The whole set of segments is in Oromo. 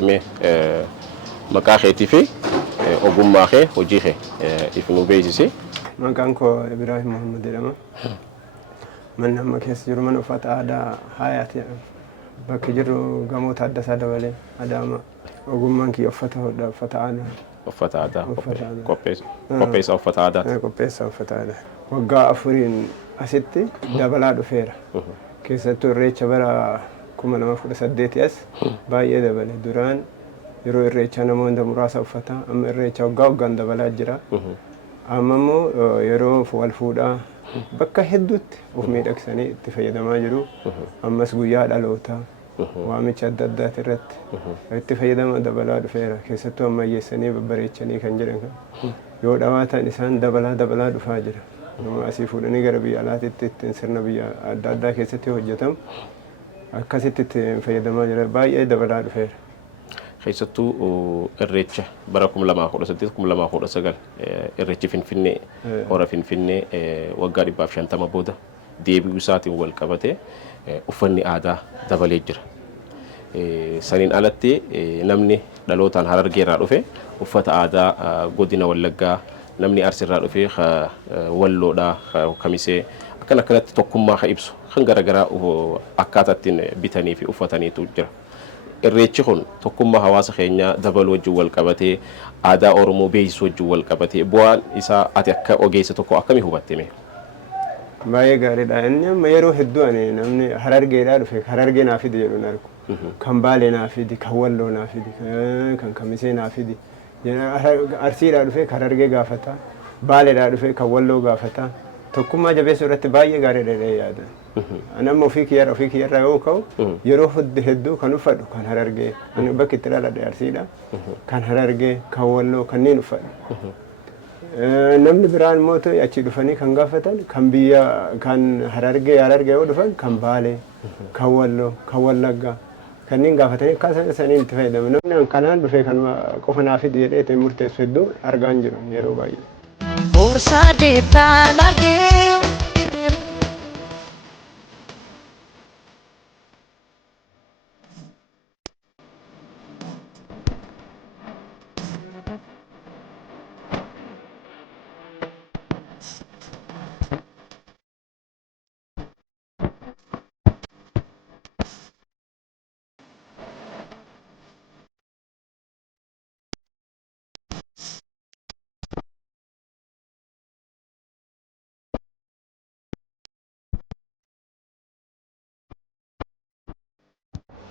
مي مكاخيتي في أقوم ماخي وجيخي إفنو بيجيسي مكانكو إبراهيم محمد لما من هم كيس جرمان وفات عدا حياتي بكجرو قامو تحدث هذا ولي هذا ما أقوم مانكي وفاته فتعانا وفتادا كوبيس أو فتادا كوبيس أو فتادا وقع أفرين أستي دبلادو فيرا كيستو ريتش برا كما نما فود سديتي أس باي دبل دوران يرو الريتش أنا مون دمراسة وفتا أما الريتش وقع دبلاد جرا أما مو يرو فوال فودا بكا هدوت وفميد أكساني تفيد ما جرو أما سقويا الألوتا وامش الدادات الرت تفيد ما دبلاد فيرا كيستو أما يسني ببريتشني كنجرن يود أواتا نسان دبلاد فاجر نما أسيفود نيجربي على تنسرنا بيا الدادا كيستو هجتم أكاسيت تفيد ما جرا باي دبلاد فيرا خيستو الريتش براكم لما أخذ سديتكم لما أخذ سجل الريتش فين ورا فين وقاري بافشان تما بودا ديبي وساتي والكبته وفني عادا دبليجر سنين علتي نمني دلوتان هرر جيرا رفي وفت عادا قدنا واللقا نمني أرسل رفي ولو دا كميسة أكنا كانت تقوم ما خيبسو خنجر جرا وأكاتين بيتاني في وفتاني تجرا الريتش خون تقوم ما هواس خينيا دبل وجه والكبته عادا أورمو بيس وجه والكبته بوان إسا أتيك أوجيس تقو أكمي هو بتمي ما يقاري دا إني ما يروح الدواني نمني حرر جيرا في حرر جينا في ديالو ناركو كم بالنا في دي كولو نافدي كان كميسين نافدي يعني أرسيل في حرر جي قافتا بالنا في كولو قافتا تكون ما جبي سورة باي قاري دا هذا أنا مو فيك يرى يوكو يروح الدهدو كانوا فدو كان حرر جي أنا بكي تلا دا أرسيلا كان حرر جي كولو كان نينو فدو نمني بران موتو يأتي دفني كان قافتن كان بيا كان حرارجي ودفن كان بالي كولغا كان نين قافتني كاسن سنين تفيد نمني كانان بفي كان قفنا في ديري تمرت سدو أرجانجر يرو باي فرصة دي تلاقي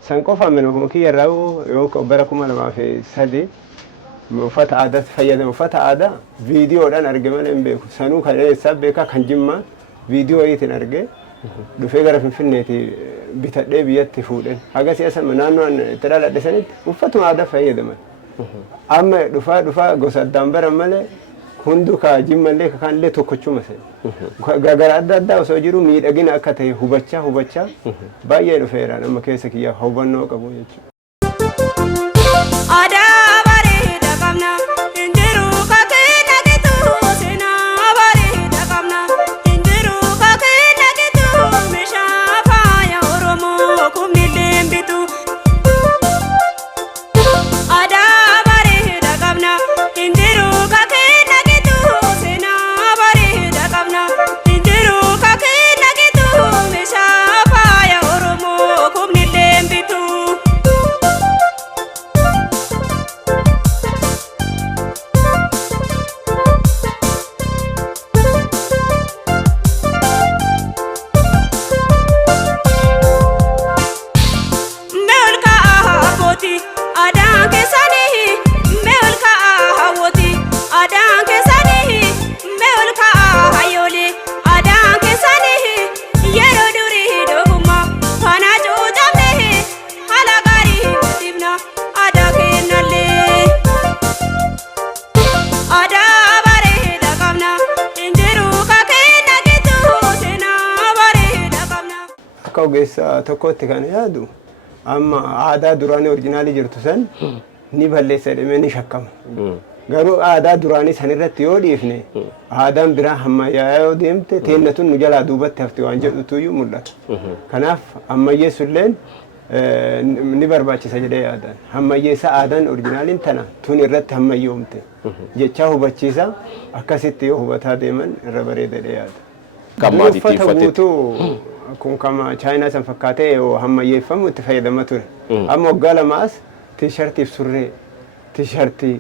سنقفا من مكي يراو يوكو بركم لما في سدي مفات عادة فيدا مفات عادة فيديو دان أرجمان إمبيكو سنو كان سببك كان جمّا فيديو أيتين أرجع دفع غرف في النتي بتدري بيت تفودن هذا سياسة منانو أن ترى لا دسنت مفات عادة فيدا ما أما دفع قصة دامبر ماله هندو كجمّا لك كان له توكشوا مثلا غاغر أدا وسوجرو ميد أجين أكته هبتشا بايه دفعنا لما كيسك يا هبنو كابو يجوا كوجس تكوت كان يادو أما عادة دراني أورجينالي جرتوسن نبهلي سلمني شكم قالوا عادة دراني سنرت يودي فني عادة برا هم يا يوديمت تينتون مجال دوبت تفتي وانجل تويو ملت كناف أما يسولين نبرباتش سجدة آدان هم يسا آدان أورجينالين تنا تون الرت هم يومت جتشاه بتشيسا أكاسيتيو هو تاديمن ربريد الرياض كم ما دي تيفتت كون كما تشاينا سنفكاته هم يفهم وتفيد ماتور أما قال ماس تيشرتي بسرة تيشرتي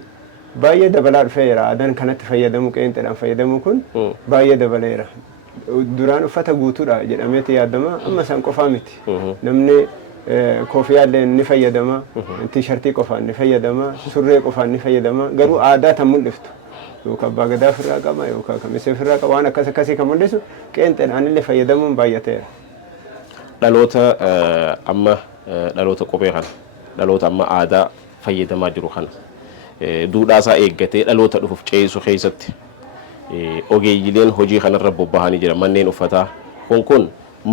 باية دبلار فيرا آدان كانت تفيد مك أنت لان فيد مكون باية دبليرا duraan uffata guutuudha jedhameeti yaadama amma san qofaa miti namni koofiyyaa illee ni fayyadama tiishartii qofaan ni fayyadama surree qofaan ni fayyadama garuu aadaa tan mul'iftu yookaan abbaa gadaa ofirraa qaba yookaan kamisee ofirraa qaba waan akkas akkasii kan mul'isu qeenxeedhaan illee fayyadamuun baay'ateera. Dhaloota amma dhaloota kophee kana dhaloota amma aadaa fayyadamaa jiru kana duudhaasaa eeggatee dhaloota dhufuuf ceessu keessatti ogeeyyileen hojii kanarra bobbahanii jira manneen uffataa kun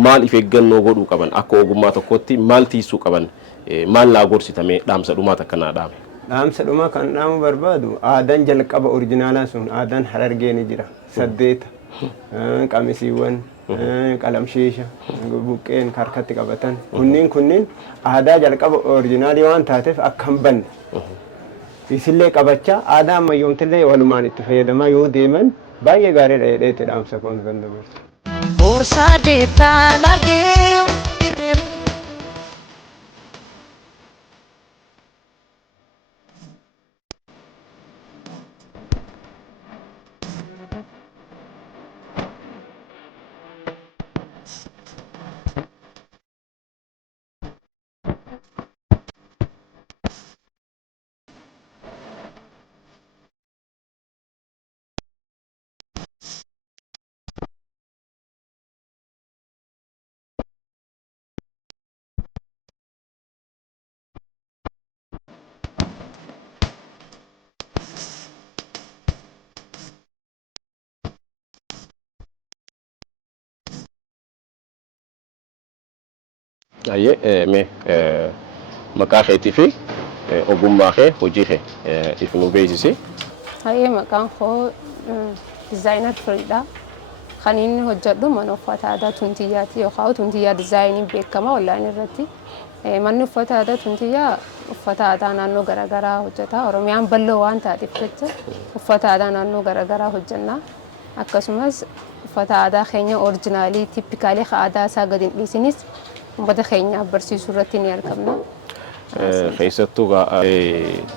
maal if eeggannoo godhuu qaban akka ogummaa tokkotti maal tiisuu qaban maal laa gorsitamee dhaamsa dhumaa takkanaa dhaame. Dhaamsa dhumaa kan dhaamu barbaadu aadaan jalqaba oriijinaalaa sun aadaan Harargee ni jira saddeeta qamisiiwwan qalamshiisha buqqeen harkatti qabatan kunniin aadaa jalqaba oriijinaalii waan taateef akka hin banne isillee qabachaa aadaa ammayyoomtillee walumaan itti fayyadamaa yoo deeman baay'ee gaariidha jedheetti dhaamsa kun kan dabarsu. Borsa deetaan argee Aye, me maqaa keetii fi ogummaa kee hojii kee if nu beeksisi. Aye, maqaan koo dizaayinar Firiidha. Kan inni hojjedhu mana uffata aadaa Tuntiyyaati yookaan Tuntiyyaa dizaayinii beekama onlaayinii irratti. Manni uffata aadaa Tuntiyyaa uffata aadaa naannoo garaagaraa hojjeta. Oromiyaan bal'oo waan taateef jecha uffata aadaa naannoo garaagaraa hojjenna. Akkasumas uffata aadaa keenya oriijinaalii tiipikaalii aadaa isaa gadi hin dhiisinis ummata keenya barsiisuu irratti ni argamna. Keessattuu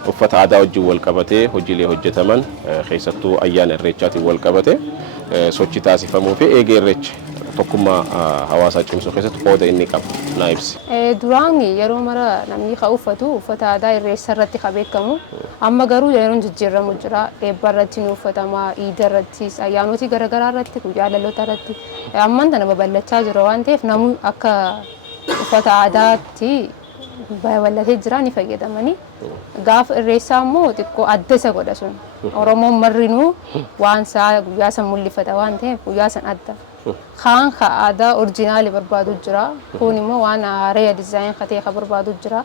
uffata aadaa wajjin wal qabatee hojiilee hojjetaman keessattuu ayyaana irreechaatiin wal qabatee sochii taasifamuu fi eegee irreecha tokkummaa hawaasaa cimsuu keessatti qooda inni qabu naa ibsi. Duraan yeroo mara namni ka uffatu uffata aadaa irreecha irratti ka beekamu amma garuu yeroon jijjiiramu jira eebba irratti ni uffatama iida irrattis ayyaanota garaagaraa irratti guyyaa dhaloota irratti ammaan tana babal'achaa jira waan ta'eef namni akka uffata aadaatti babal'atee jira ni fayyadamanii gaafa irreessaa immoo xiqqoo adda isa godha sun Oromoon marrinuu waan isaa guyyaa san mul'ifata waan ta'eef guyyaa san adda kaan aadaa oriijinaalii barbaadu jira kun immoo waan haaraa dizaayin katee ka barbaadu jira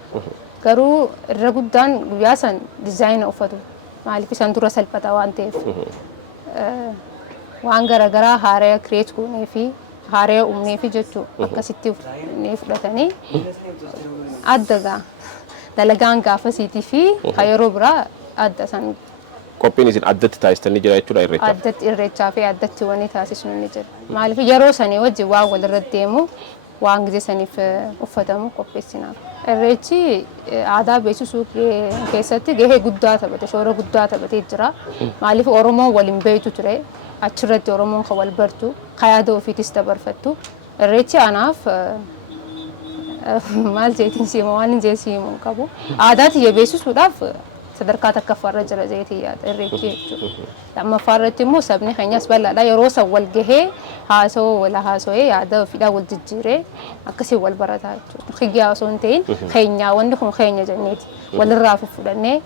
garuu irra guddaan guyyaa san dizaayina uffatu maaliif isaan dura salphata waan ta'eef waan garaagaraa haaraa kireet goonee fi haaraa uumnee fi jechuu akkasitti ni fudhatanii adda dalagaan gaafasiitii fi yeroo biraa adda san qophiin isin addatti taasistanii jira jechuudha irreecha. Addatti irreechaa fi addatti wanni taasisnu ni jira. Maaliif yeroo sanii wajjin waan walirratti deemu waan gisee saniif uffatamu qopheessinaaf. Irreechi aadaa beeksisuu keessatti gahee guddaa taphate, shoora guddaa taphatee jira. Maaliif Oromoon waliin beektu ture. Achirratti Oromoon kan wal bartu, kan yaada ofiitis dabarfattu. Irreechi anaaf maal jeetiin siima waan hin jeesiimu qabu. Aadaatti beeksisuudhaaf sadarkaa takkaffaa jira jeetii yaada irreechi jechuudha. Lammaffaa irratti immoo sabni keenyas bal'aadha yeroo san wal gahee haasoo wal haasoo'ee yaada ofiidhaa wal jijjiiree akkasii wal barataa jechuudha. Higyaa osoo hin ta'in keenyaa wanti kun keenya jenneeti walirraa fudhannee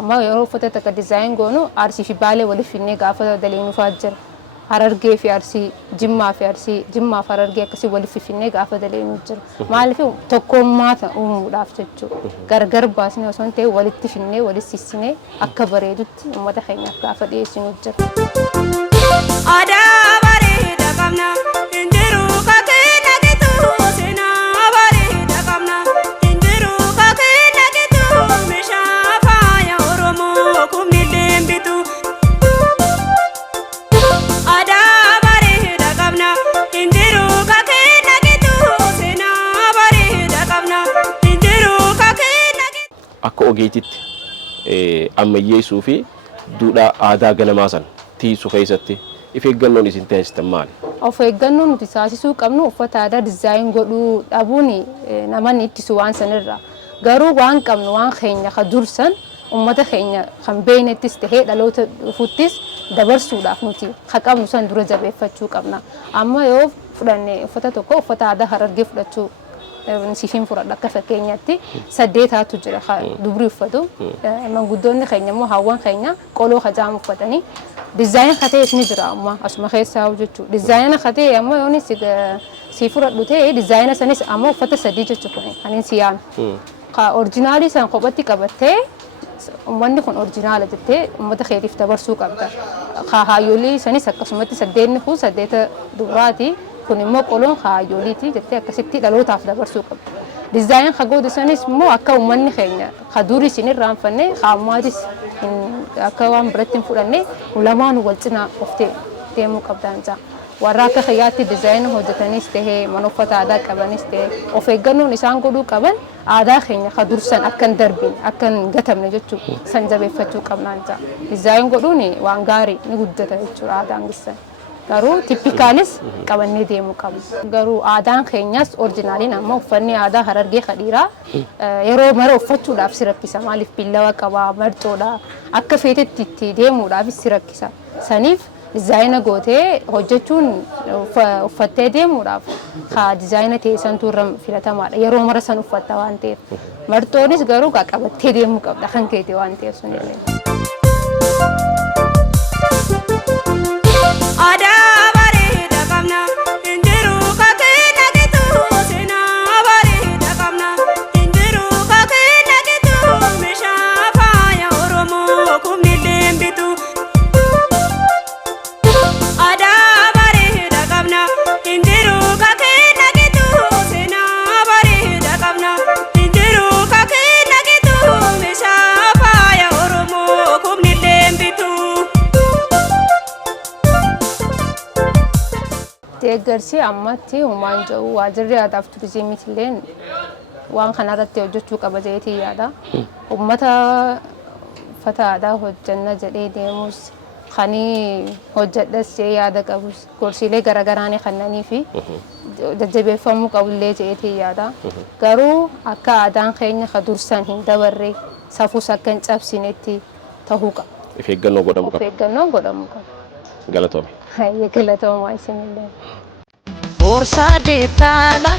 amma yeroo uffata takka dizaayin goonu Arsii fi Baalee waliif finnee gaafa daleenuufaa jira. Harargee fi Arsii, Jimmaa fi Arsii, Jimmaa fi Harargee akkasii waliif finnee gaafa daleenuu jira. Maaliif tokkummaa uumuudhaaf jechuudha. Gargar baasnee osoo hin ta'in walitti finnee walitti sissinee akka bareedutti uummata keenyaaf gaafa dhiyeessinu jira. Aadaa bareeda qabna, hin jiru kakee nageetu seenaa bareeda qabna, hin isaaniititti ammayyeessuu fi duudhaa aadaa ganamaa san tiisuu keessatti if eeggannoon isin taasistan maali? Of eeggannoo nuti taasisuu qabnu uffata aadaa dizaayin godhuu dhabuun namoonni ittisu waan sanirra. Garuu waan qabnu waan keenya ka dursan ummata keenya kan beeynettis tahee dhaloota dhufuttis dabarsuudhaaf nuti ka qabnu san dura jabeeffachuu qabna. Amma yoo fudhanne uffata tokko uffata aadaa Harargee fudhachuu siifin fudhadha akka fakkeenyaatti 8tu jira dubri uffatu manguddoonni keenya immoo hawwan keenya qoloo hajaam uffatanii dizaayin katee ni jira amma asuma keessaa hojjechuu dizaayina katee amma yooni si fudhadhu ta'e dizaayina sanis amma uffata 3 jechuudha kanin siyaan ka orjinaali san qophatti qabattee ummanni kun orjinaala jettee ummata keetiif dabarsuu qabda ka hayyolii sanis akkasumatti 8 kun 8 duraati kun immoo qoloon hayyoliiti jettee akkasitti dhalootaaf dabarsuu qabda. Dizaayin hagoodu sanis immoo akka ummanni keenya ka durii sinirraan fanne haamaatis akka waan biratti hin fudhanne ulamaan wal cinaa oftee deemuu qabdaan jaa. Warra akka xiyyaatti dizaayina hojjetanis tahee mana uffata aadaa qabanis tahee of eeggannoon isaan godhuu qaban aadaa keenya ka dursan akkan darbin akkan gatamne jechuu san jabeeffachuu qabnaan jaa. Dizaayin godhuun waan gaarii ni guddata jechuudha aadaan gissan. Garuu tippikaalis qabannee deemuu qabu. Garuu aadaan keenyas orjinaaliin amma uffanni aadaa Harargee kadhiiraa yeroo mara uffachuudhaaf si rakkisa. Maaliif billawa qabaa, marcoodha. Akka feetetti itti deemuudhaaf si rakkisa. Saniif dizaayina gootee hojjechuun uffattee deemuudhaaf haa dizaayina ta'e santu irra filatamaadha. Yeroo mara san uffatta waan ta'eef. Marxoonis garuu qabattee deemuu qabda kan keete waan ta'eef sunillee. Deeggarsi ammatti uumaan jiru waajjirri aadaa fi turizimiitilleen waan kanarratti hojjechuu qaba jeetii yaada. Uummata uffata aadaa hojjanna jedhee deemus kanii hojjedhas jee yaada qabus gorsiilee garagaraanii kannanii fi jajjabeeffamuu qabullee jeetii yaada. Garuu akka aadaan keenya ka dursan hin dabarre safuus akka hin cabsinetti tahuu qaba. Of eeggannoo godhamuu qaba. Of eeggannoo godhamuu qaba. Galatoome. Galatooma isinillee. Borsa de pala